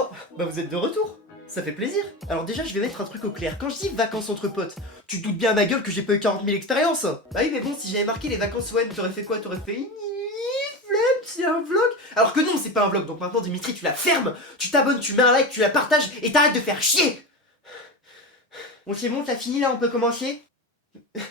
Oh, bah vous êtes de retour. Ça fait plaisir. Alors déjà, je vais mettre un truc au clair. Quand je dis vacances entre potes, tu te doutes bien à ma gueule que j'ai pas eu 40 000 expériences. Bah oui, mais bon, si j'avais marqué les vacances OM, t'aurais fait quoi? T'aurais fait... C'est un vlog. Alors que non, c'est pas un vlog. Donc maintenant, Dimitri, tu la fermes, tu t'abonnes, tu mets un like, tu la partages et t'arrêtes de faire chier. Bon, c'est bon, t'as fini là, on peut commencer?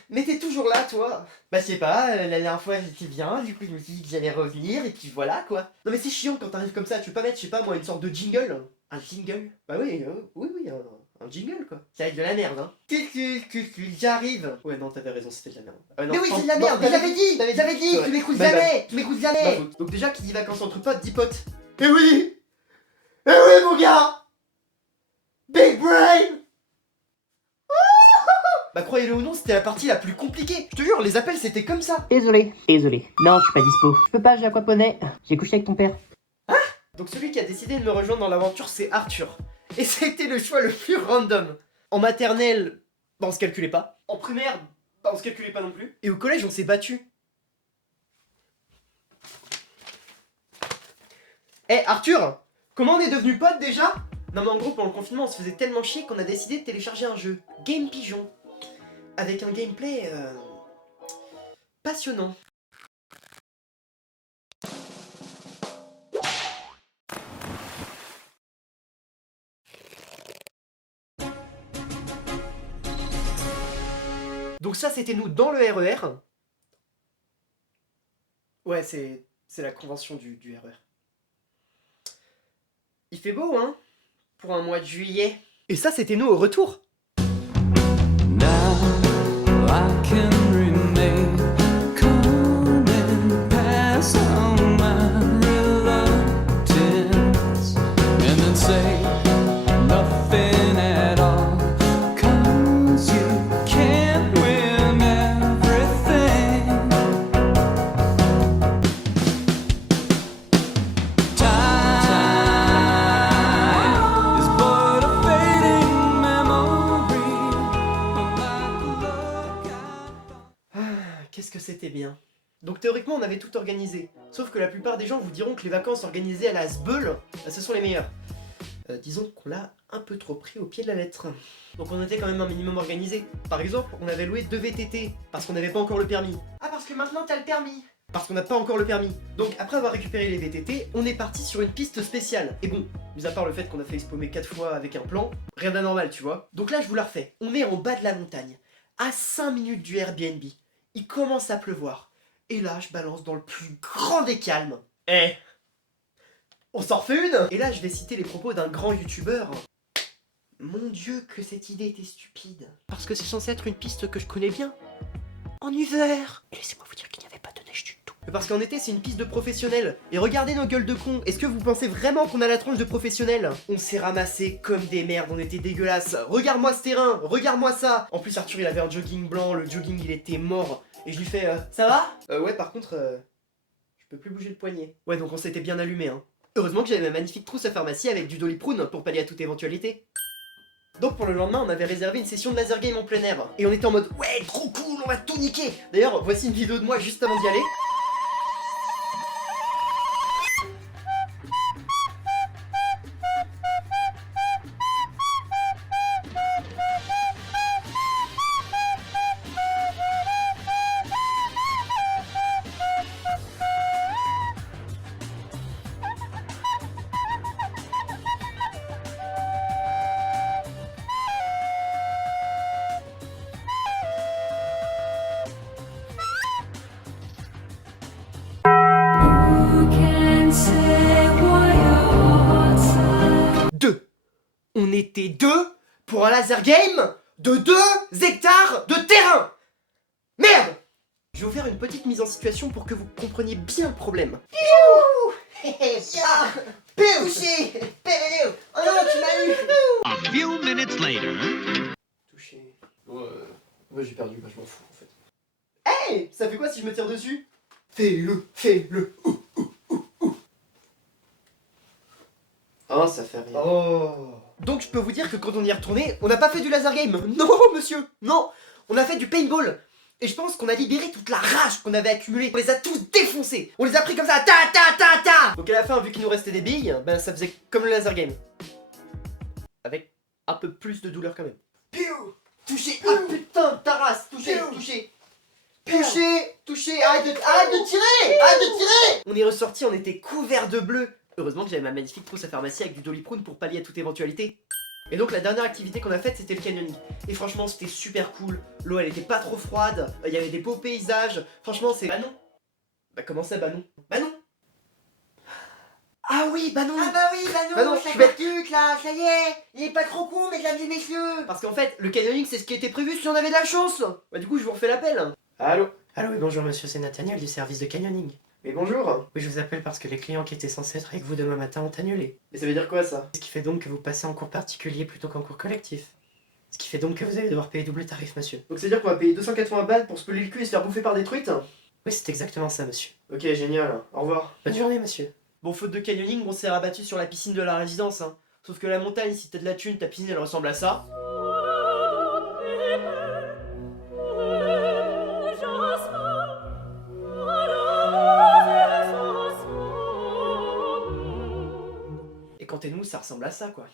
Mais t'es toujours là, toi. Bah je sais pas, la dernière fois j'étais bien, du coup je me suis dit que j'allais revenir, et puis voilà quoi. Non mais c'est chiant quand t'arrives comme ça, tu peux pas mettre, je sais pas moi, une sorte de jingle? Un jingle? Bah oui, oui, un jingle quoi. Ça va être de la merde, hein. J'arrive. Ouais non, t'avais raison, c'était de la merde. Mais Non, oui, c'est de la merde, mais j'avais dit, tu m'écoutes jamais, tu m'écoutes jamais. Donc déjà, qui dit vacances entre potes, dit potes. Eh oui! Eh oui mon gars! Big brain! Bah croyez-le ou non, c'était la partie la plus compliquée. Je te jure, les appels c'était comme ça. Désolé. Non, je suis pas dispo. Je peux pas, j'ai aquaponé. J'ai couché avec ton père. Donc celui qui a décidé de me rejoindre dans l'aventure, c'est Arthur. Et c'était le choix le plus random. En maternelle, bah on se calculait pas. En primaire, bah on se calculait pas non plus. Et au collège, on s'est battu. Eh Arthur, comment on est devenus potes déjà? Non mais en gros, pendant le confinement, on se faisait tellement chier qu'on a décidé de télécharger un jeu, Game Pigeon. Avec un gameplay passionnant. Donc ça, c'était nous dans le RER. Ouais, c'est la convention du RER. Il fait beau, hein? Pour un mois de juillet. Et ça, c'était nous au retour. Qu'est-ce que c'était bien. Donc théoriquement on avait tout organisé, sauf que la plupart des gens vous diront que les vacances organisées à la SBEUL, ce sont les meilleures. Disons qu'on l'a un peu trop pris au pied de la lettre. Donc on était quand même un minimum organisé. Par exemple, on avait loué 2 VTT, parce qu'on n'avait pas encore le permis. Ah parce que maintenant t'as le permis. Parce qu'on n'a pas encore le permis. Donc après avoir récupéré les VTT, on est parti sur une piste spéciale. Et bon, mis à part le fait qu'on a fait spawner 4 fois avec un plan, rien d'anormal tu vois. Donc là je vous la refais. On est en bas de la montagne, à 5 minutes du Airbnb. Il commence à pleuvoir. Et là, je balance dans le plus grand des calmes. Eh, on s'en refait une. Et là, je vais citer les propos d'un grand youtubeur. Mon dieu, que cette idée était stupide. Parce que c'est censé être une piste que je connais bien. En hiver. Et laissez-moi vous dire qu'il n'y avait pas de neige du tout. Parce qu'en été, c'est une piste de professionnels. Et regardez nos gueules de cons. Est-ce que vous pensez vraiment qu'on a la tronche de professionnels? On s'est ramassé comme des merdes, on était dégueulasses. Regarde-moi ce terrain, regarde-moi ça. En plus, Arthur, il avait un jogging blanc, le jogging, il était mort. Et je lui fais ça va? Ouais, par contre, je peux plus bouger le poignet. Ouais, donc on s'était bien allumé, hein. Heureusement que j'avais ma magnifique trousse à pharmacie avec du Doliprane pour pallier à toute éventualité. Donc pour le lendemain, on avait réservé une session de laser game en plein air. Et on était en mode ouais, trop cool, on va tout niquer. D'ailleurs, voici une vidéo de moi juste avant d'y aller. On était 2 pour un laser game de 2 hectares de terrain. Merde. Je vais vous faire une petite mise en situation pour que vous compreniez bien le problème. Touché. Oh non, tu m'as eu. A few minutes later. Touché. Ouais, j'ai perdu, bah je m'en fous en fait. Hey, ça fait quoi si je me tire dessus? Fais-le, fais-le. Oh, ça fait rien. Oh. Donc je peux vous dire que quand on y est retourné, on n'a pas fait du laser game. Non, monsieur, non. On a fait du paintball. Et je pense qu'on a libéré toute la rage qu'on avait accumulée. On les a tous défoncés. On les a pris comme ça, ta ta ta ta. Donc à la fin, vu qu'il nous restait des billes, ben ça faisait comme le laser game. Avec un peu plus de douleur quand même. Piou. Touché. Ah putain de ta race. Touché, touché. Touché, arrête de tirer. On est ressorti, on était couverts de bleu. Heureusement que j'avais ma magnifique trousse à pharmacie avec du doliprane pour pallier à toute éventualité. Et donc la dernière activité qu'on a faite, c'était le canyoning. Et franchement, c'était super cool. L'eau, elle était pas trop froide. Il y avait des beaux paysages. Franchement, c'est... Bah non. Bah comment ça, bah non? Bah non. Ah oui, bah non. Ah bah oui, Bah non, ça je suis bête. percute là, ça y est. Il est pas trop con, mesdames et messieurs. Parce qu'en fait, le canyoning, c'est ce qui était prévu si on avait de la chance. Bah du coup, je vous refais l'appel. Allô? Allô, oui, bonjour monsieur, c'est Nathaniel du service de canyoning. Mais bonjour. Oui, je vous appelle parce que les clients qui étaient censés être avec vous demain matin ont annulé. Et ça veut dire quoi ça? Ce qui fait donc que vous passez en cours particulier plutôt qu'en cours collectif. Ce qui fait donc que vous allez devoir payer double tarif, monsieur. Donc c'est à dire qu'on va payer 280 balles pour se peler le cul et se faire bouffer par des truites? Oui, c'est exactement ça, monsieur. Ok, génial. Au revoir. Bonne journée, monsieur. Bon, faute de canyoning, on s'est rabattu sur la piscine de la résidence, hein. Sauf que la montagne, si t'as de la thune, ta piscine elle ressemble à ça. Et quand t'es nous, ça ressemble à ça, quoi.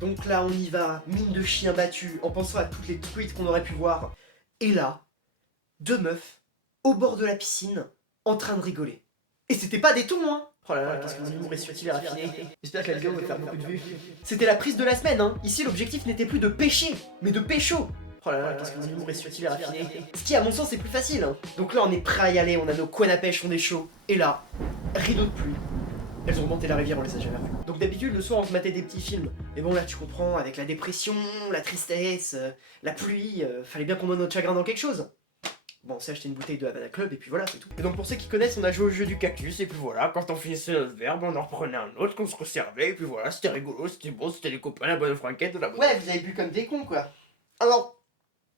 Donc là, on y va, mine de chien battu, en pensant à toutes les truites qu'on aurait pu voir. Et là, deux meufs, au bord de la piscine, en train de rigoler. Et c'était pas des tons, hein. Oh là là, qu'est-ce que mon humour est subtil et raffiné. J'espère que la vidéo va faire beaucoup de vues. C'était la prise de la semaine, hein. Ici, l'objectif n'était plus de pêcher, mais de pécho. Oh là là, qu'est-ce que mon humour est subtil et raffiné. Ce qui, à mon sens, est plus facile, hein. Donc là, on est prêt à y aller, on a nos cannes à pêche, on est chaud. Et là, rideau de pluie. Elles ont remonté la rivière, on les a jamais revues. Donc d'habitude, le soir, on se matait des petits films. Mais bon, là, tu comprends, avec la dépression, la tristesse, la pluie, fallait bien qu'on noie notre chagrin dans quelque chose. Bon, on s'est acheté une bouteille de Havana Club et puis voilà, c'est tout. Et donc pour ceux qui connaissent, on a joué au jeu du cactus et puis voilà, quand on finissait notre verbe, on en reprenait un autre qu'on se resservait et puis voilà, c'était rigolo, c'était beau, c'était les copains, la bonne franquette, la bonne... Ouais, vous avez bu comme des cons quoi. Alors,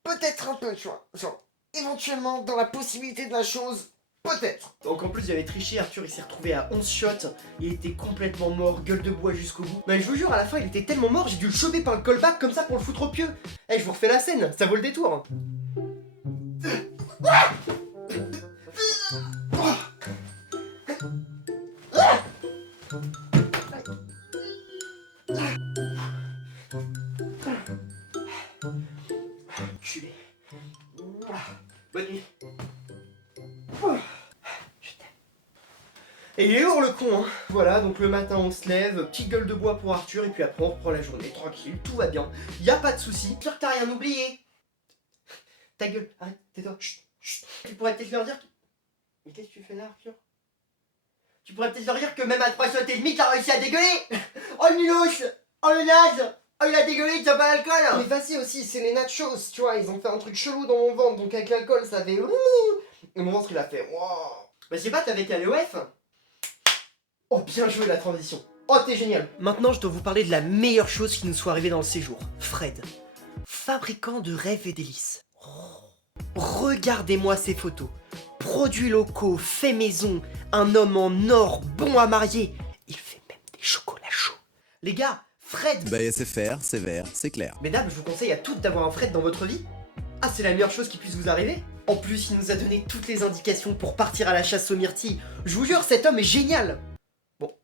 peut-être un peu, tu vois. Genre, éventuellement, dans la possibilité de la chose, peut-être. Donc en plus, j'avais triché, Arthur il s'est retrouvé à 11 shots, il était complètement mort, gueule de bois jusqu'au bout. Mais je vous jure, à la fin, il était tellement mort, j'ai dû le choper par le callback comme ça pour le foutre au pieu. Eh, je vous refais la scène, ça vaut le détour. Culé. Bonne nuit. Je t'aime. Et il est lourd le con, hein. Voilà, donc le matin on se lève, petite gueule de bois pour Arthur, et puis après on reprend la journée, tranquille, tout va bien. Y a pas de soucis. Sûr que t'as rien oublié. Ta gueule, arrête, tais-toi. Chut, chut. Tu pourrais peut-être leur dire que... Mais qu'est-ce que tu fais là, Arthur? Tu pourrais peut-être leur dire que même à 3 shots et demi, t'as réussi à dégueuler. Oh le nulos. Oh le naze. Oh il a dégueulé, il t'a pas l'alcool. Mais vas-y aussi, c'est les nachos, tu vois, ils ont fait un truc chelou dans mon ventre, donc avec l'alcool ça fait... Et mon ventre il a fait wow. Bah je sais pas, t'avais qu'à l'EOF. Oh bien joué la transition. Oh t'es génial. Maintenant je dois vous parler de la meilleure chose qui nous soit arrivée dans le séjour. Fred, fabricant de rêves et délices. Oh. Regardez-moi ces photos. Produits locaux, faits maison, un homme en or, bon à marier. Il fait même des chocolats chauds. Les gars, Fred. Bah c'est faire, c'est vert, c'est clair. Mesdames, je vous conseille à toutes d'avoir un Fred dans votre vie. Ah, c'est la meilleure chose qui puisse vous arriver. En plus, il nous a donné toutes les indications pour partir à la chasse aux myrtilles. Je vous jure, cet homme est génial. Bon,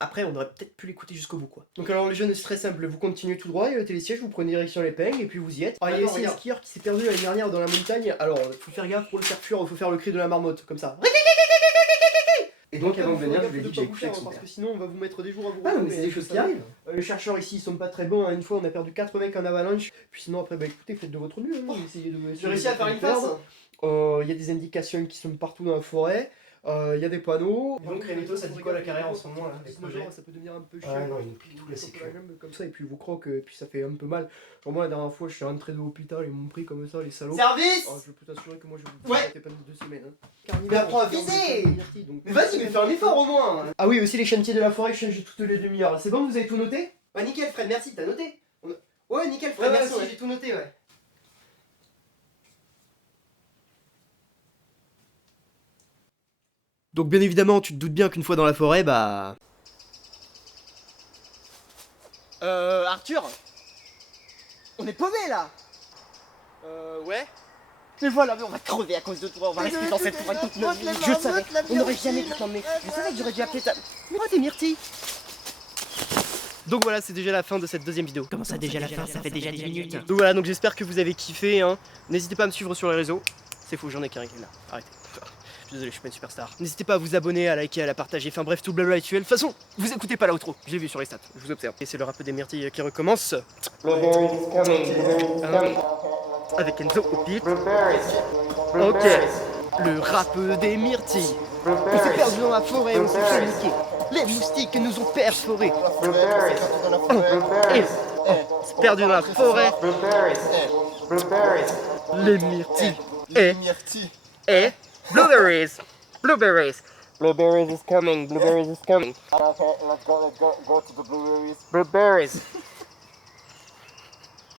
après, on aurait peut-être pu l'écouter jusqu'au bout, quoi. Donc alors, le jeu c'est très simple. Vous continuez tout droit, il y a le télésiège, vous prenez direction l'épingle, et puis vous y êtes. Ah, il y a aussi un skieur qui s'est perdu l'année dernière dans la montagne. Alors, faut faire gaffe pour le faire fuir, faut faire le cri de la marmotte, comme ça. Et donc avant de venir, je lui ai dit que j'avais couché avec son père. Parce que sinon on va vous mettre des jours à vous Ah mais c'est des choses qui arrivent. Les chercheurs ici ils sont pas très bons, hein. Une fois on a perdu 4 mecs en avalanche. Puis sinon après bah écoutez, faites de votre mieux, hein. Essayez de... J'ai réussi à faire une face. Il y a des indications qui sont partout dans la forêt. Il y a des panneaux. Et donc Rémito, ça dit quoi la carrière en ce moment là, les projets? Ça peut devenir un peu chiant. Ah non, il nous plie tout la sécu. Comme ça et puis vous croque et puis ça fait un peu mal. Genre moi la dernière fois je suis rentré de l'hôpital, ils m'ont pris comme ça les salauds. Service. Oh, je peux t'assurer que moi je Ouais. pas de 2 semaines. Hein. Mais apprends à viser. Donc... Mais vas-y, mais fais un effort au moins. Ah oui, aussi les chantiers de la forêt changent toutes les demi-heures. C'est bon, vous avez tout noté? Ouais, nickel Fred, merci, t'as noté? Ouais, nickel Fred, Ouais, merci, ouais. j'ai tout noté, ouais. Donc bien évidemment, tu te doutes bien qu'une fois dans la forêt, bah... Arthur? On est paumé là. Ouais. Mais voilà, mais on va crever à cause de toi, on va rester dans cette forêt toute notre vie. Je savais, on n'aurait jamais pu t'emmener. Je savais que j'aurais dû appeler ta... Oh, t'es Myrtille. Donc voilà, c'est déjà la fin de cette deuxième vidéo. Comment ça déjà la fin? Ça fait déjà 10 minutes. Donc voilà, donc j'espère que vous avez kiffé. Hein. N'hésitez pas à me suivre sur les réseaux. C'est fou, j'en ai qu'un là. Arrêtez. Je suis désolé, je suis pas une superstar. N'hésitez pas à vous abonner, à liker, à la partager. Enfin bref, tout le blabla actuel. De toute façon, vous écoutez pas l'outro. J'ai vu sur les stats, je vous observe. Et c'est le rap des Myrtilles qui recommence. Avec Enzo au beat. Ok. Le rap des Myrtilles. On s'est perdu dans la forêt, on s'est fait niquer. Les moustiques nous ont perforés. On s'est perdu dans la forêt. Les myrtilles. Et blueberries. Blueberries. Blueberries is coming. Blueberries is coming. Okay, let's go to the blueberries. Blueberries.